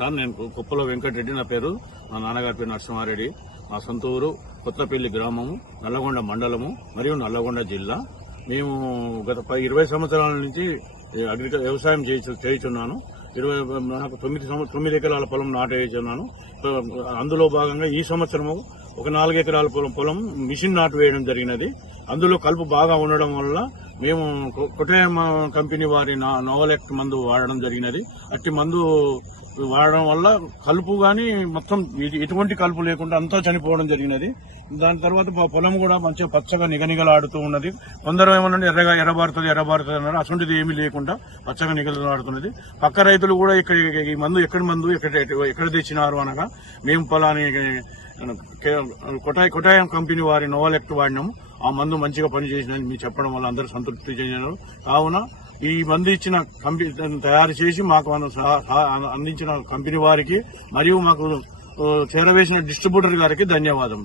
Sir నేను కు- కుప్పల వెంకటరెడ్డి నా పేరు. మా నాన్నగారి పేరు నరసింహారెడ్డి. మా సొంత ఊరు కొత్తపల్లి గ్రామము నల్లగొండ మండలము మరియు నల్లగొండ జిల్లా. మేము గత ఇరవై సంవత్సరాల నుంచి అగ్రికల్చర్ వ్యవసాయం చేయుచున్నాను. ఇరవై నాకు తొమ్మిది తొమ్మిది ఎకరాల పొలం నాటు అందులో భాగంగా ఈ సంవత్సరము ఒక నాలుగు ఎకరాల పొలం పొలం మిషన్ నాటు వేయడం జరిగినది. అందులో కలుపు బాగా ఉండడం వల్ల మేము కొ- కంపెనీ వారి నా- నోవలెక్ మందు వాడడం జరిగినది. అట్టి మందు వాడడం వల్ల కలుపు కానీ మొత్తం ఇది- ఎటువంటి కలుపు లేకుండా అంతా చనిపోవడం జరిగినది. దాని తర్వాత మా పొలం కూడా మంచిగా పచ్చగా నిగనిగలాడుతూ ఉన్నది. కొందరు ఏమన్నా ఎర్రగా ఎర్రబారుతుంది ఎర్రబారుతుంది అన్నారు. అటువంటిది ఏమీ లేకుండా పచ్చగా నిగలాడుతున్నది పక్క రైతులు కూడా ఇక్కడ ఈ మందు ఎక్కడి మందు ఎక్కడ ఎక్కడ తెచ్చినారు అనగా మేము పొలాన్ని కొటాయి కొటాయం కంపెనీ వారి నోవలెక్ట్ వాడినాము. ఆ మందు మంచిగా పనిచేసిందని మీరు చెప్పడం వల్ల అందరూ సంతృప్తి చెందినారు. కావున ఈ మందు ఇచ్చిన కంపెనీ తయారు చేసి మాకు సహా- సహా- అందించిన కంపెనీ వారికి మరియు మాకు చేరవేసిన డిస్ట్రిబ్యూటర్ గారికి ధన్యవాదం